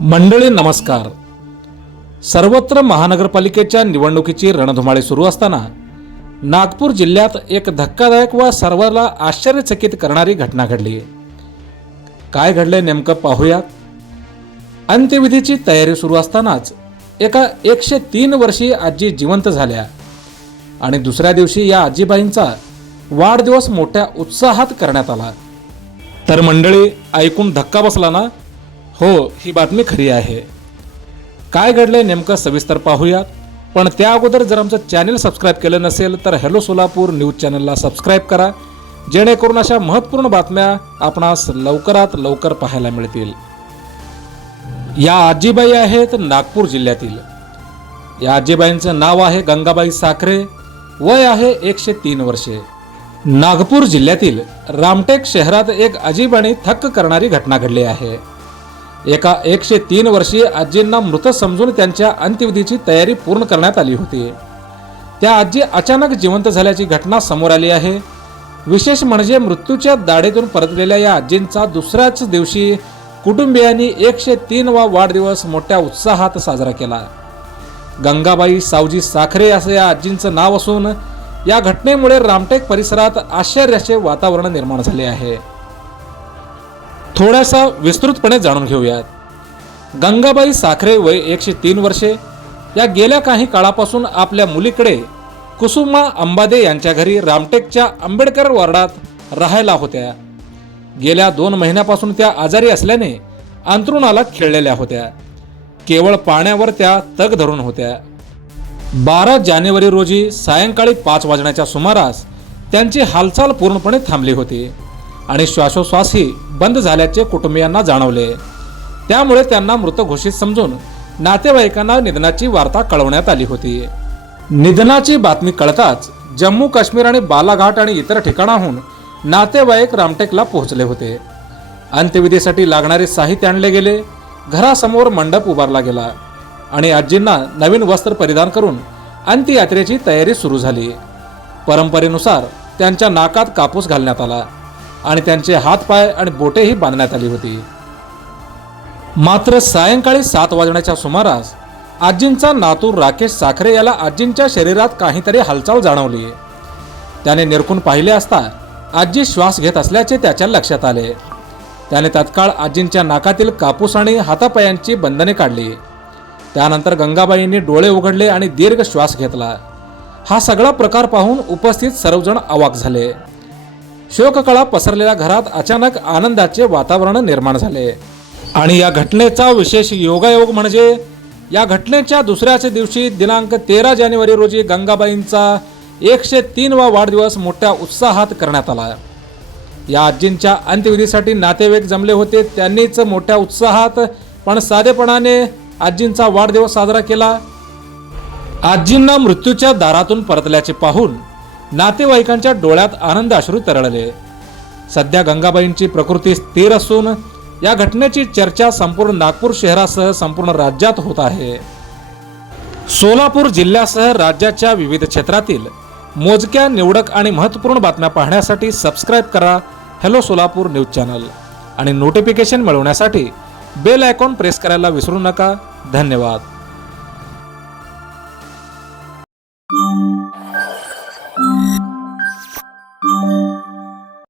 मंडळी नमस्कार. सर्वत्र महानगरपालिकेच्या निवडणुकीची रणधुमाळी सुरू असताना नागपूर जिल्ह्यात एक धक्कादायक व सर्वाला आश्चर्यचकित करणारी घटना घडली. काय घडले नेमकं पाहूयात. अंत्यविधीची तयारी सुरू असतानाच एका एकशे तीन वर्षी आजी जिवंत झाल्या आणि दुसऱ्या दिवशी या आजीबाईंचा वाढदिवस मोठ्या उत्साहात करण्यात आला. तर मंडळी ऐकून धक्का बसला ना? हो ही बातमी खरी आहे. काय घडलंय नेमकं सविस्तर पाहूयात पण त्या अगोदर जर आमचं चॅनल सबस्क्राईब केलं नसेल तर हॅलो सोलापूर न्यूज चॅनलला सबस्क्राईब करा. जेणेकरून अशा महत्त्वपूर्ण बातम्या आपणास लवकरात लवकर पाहायला मिळतील. या आजीबाई आहेत नागपूर जिल्ह्यातील. या आजीबाईंचं नाव आहे गंगाबाई साखरे. वय आहे एकशे तीन वर्षे. नागपूर जिल्ह्यातील रामटेक शहरात एक अजीब आणि थक्क करणारी घटना घडली आहे. एका एकशे तीन वर्षीय आजींना मृत समजून त्यांच्या अंत्यविधीची तयारी पूर्ण करण्यात आली होती. त्या आजी अचानक जिवंत झाल्याची घटना समोर आली आहे. विशेष म्हणजे मृत्यूच्या दाढेतून परतलेल्या या आजींचा दुसऱ्याच दिवशी कुटुंबियांनी एकशे तीन वा वाढदिवस मोठ्या उत्साहात साजरा केला. गंगाबाई सावजी साखरे असं या आजींचं नाव असून या घटनेमुळे रामटेक परिसरात आश्चर्याचे वातावरण निर्माण झाले आहे. थोडासा विस्तृतपणे जाणून घेऊयात. गंगाबाई साखरे वय एकशे तीन वर्षे. या गेल्या काही काळापासून आपल्या मुलीकडे कुसुमा अंबादे यांच्या घरी रामटेकच्या आंबेडकर वॉर्डात राहायला होत्या. गेल्या दोन महिन्यापासून त्या आजारी असल्याने अंथरुणाला खेळलेल्या होत्या. केवळ पाण्यावर त्या तग धरून होत्या. बारा जानेवारी रोजी सायंकाळी पाच वाजण्याच्या सुमारास त्यांची हालचाल पूर्णपणे थांबली होती. आणि श्वासोश्वासही बंद झाल्याचे कुटुंबियांना जाणवले. त्यामुळे त्यांना मृत घोषित समजून नातेवाईकांना निधनाची वार्ता कळवण्यात आली होती. निधनाची बातमी कळताच जम्मू काश्मीर आणि बालाघाट आणि इतर ठिकाणाहून नातेवाईक रामटेकला पोहोचले होते. अंत्यविधीसाठी लागणारे साहित्य आणले गेले घरासमोर मंडप उभारला गेला आणि आजींना नवीन वस्त्र परिधान करून अंत्ययात्रेची तयारी सुरू झाली. परंपरेनुसार त्यांच्या नाकात कापूस घालण्यात आला. आणि त्यांचे हातपाय आणि बोटेही बांधण्यात आली होती. मात्र सायंकाळी सात वाजण्याच्या सुमारास आजींचा नातू राकेश साखरे याला आजींच्या शरीरात काहीतरी हालचाल जाणवली. त्याने निरखून पाहिले असता आजी श्वास घेत असल्याचे त्याच्या लक्षात आले. त्याने तत्काळ आजींच्या नाकातील कापूस आणि हातापायांची बंधने काढली. त्यानंतर गंगाबाईंनी डोळे उघडले आणि दीर्घ श्वास घेतला. हा सगळा प्रकार पाहून उपस्थित सर्वजण अवाक झाले. शोककळा पसरलेल्या घरात अचानक आनंदाचे वातावरण निर्माण झाले. आणि या घटनेचा विशेष योगायोग म्हणजे या घटनेच्या दुसऱ्याच दिवशी दिनांक तेरा जानेवारी रोजी गंगाबाईंचा एकशे तीन वा वाढदिवस मोठ्या उत्साहात करण्यात आला. या आजींच्या अंत्यविधीसाठी नातेवाईक जमले होते त्यांनीच मोठ्या उत्साहात पण साधेपणाने आजींचा वाढदिवस साजरा केला. आजींना मृत्यूच्या दारातून परतल्याचे पाहून नातेवाईकांच्या डोळ्यात आनंद अश्रू तरळले. सध्या गंगाबाईंची प्रकृती स्थिर असून या घटनेची चर्चा संपूर्ण नागपूर शहरासह संपूर्ण राज्यात होत आहे. सोलापूर जिल्ह्यासह राज्याच्या विविध क्षेत्रातील मोजक्या निवडक आणि महत्त्वपूर्ण बातम्या पाहण्यासाठी सबस्क्राईब करा हॅलो सोलापूर न्यूज चॅनल आणि नोटिफिकेशन मिळवण्यासाठी बेल आयकॉन प्रेस करायला विसरू नका. धन्यवाद.